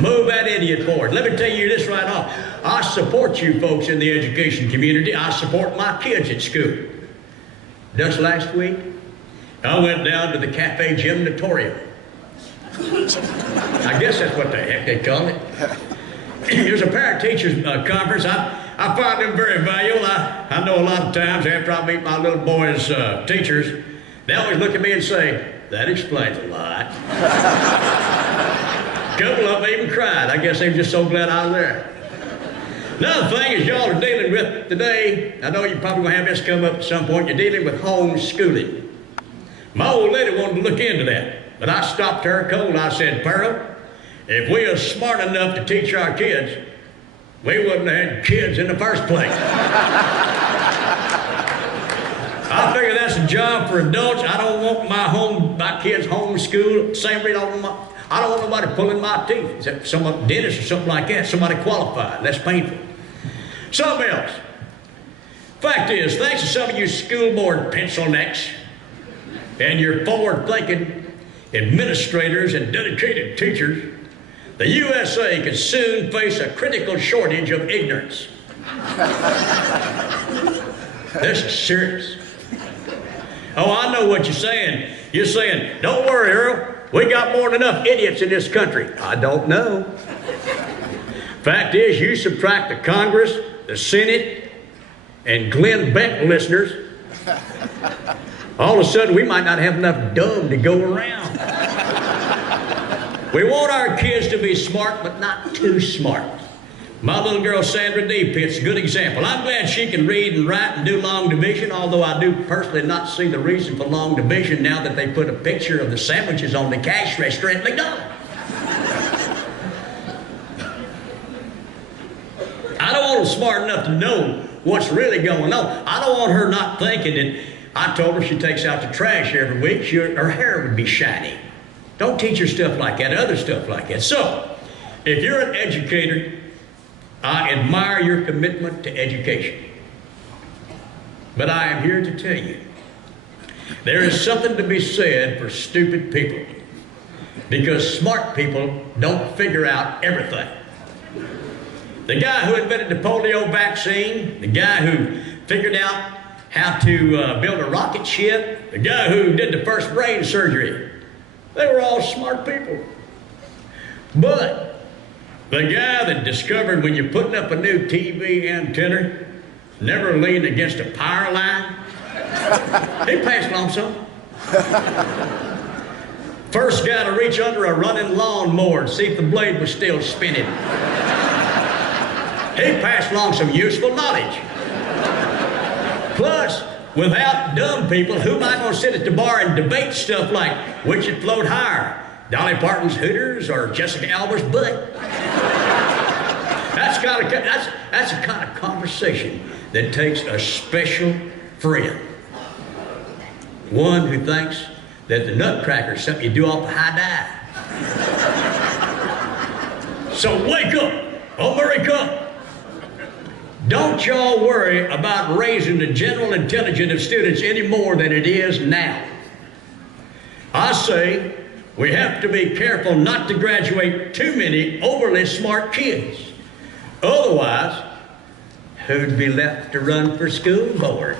Move that idiot forward. Let me tell you this right off. I support you folks in the education community. I support my kids at school. Just last week, I went down to the cafe gymnatorium. I guess that's what the heck they call it. There's a parent-teachers conference. I find them very valuable. I know a lot of times after I meet my little boys' teachers, they always look at me and say, that explains a lot. A couple of them even cried. I guess they were just so glad I was there. Another thing is y'all are dealing with today, I know you're probably going to have this come up at some point, you're dealing with homeschooling. My old lady wanted to look into that, but I stopped her cold. I said, Pearl, if we are smart enough to teach our kids, we wouldn't have had kids in the first place. I figure that's a job for adults. I don't want my kids homeschooled. Same reason I don't want nobody pulling my teeth. Except some dentist or something like that. Somebody qualified. That's painful. Something else. Fact is, thanks to some of you school board pencil necks and your forward-thinking administrators and dedicated teachers, the USA could soon face a critical shortage of ignorance. This is serious. Oh, I know what you're saying. You're saying, don't worry, Earl. We got more than enough idiots in this country. I don't know. Fact is, you subtract the Congress, the Senate, and Glenn Beck listeners, all of a sudden we might not have enough dumb to go around. We want our kids to be smart, but not too smart. My little girl, Sandra D. Pitt's a good example. I'm glad she can read and write and do long division, although I do personally not see the reason for long division now that they put a picture of the sandwiches on the cash register at McDonald's. I don't want her smart enough to know what's really going on. I don't want her not thinking that I told her she takes out the trash every week, her hair would be shiny. Don't teach her stuff like that, other stuff like that. So, if you're an educator, I admire your commitment to education. But I am here to tell you, there is something to be said for stupid people, because smart people don't figure out everything. The guy who invented the polio vaccine, the guy who figured out how to build a rocket ship, the guy who did the first brain surgery, they were all smart people. But the guy that discovered when you're putting up a new TV antenna, never leaned against a power line, he passed along something. First guy to reach under a running lawnmower and see if the blade was still spinning. He passed along some useful knowledge. Plus, without dumb people, who am I going to sit at the bar and debate stuff like which should float higher, Dolly Parton's Hooters or Jessica Alba's butt? That's the kind of conversation that takes a special friend. One who thinks that the nutcracker is something you do off a high dive. So wake up, America. Don't y'all worry about raising the general intelligence of students any more than it is now. I say we have to be careful not to graduate too many overly smart kids. Otherwise, who'd be left to run for school board?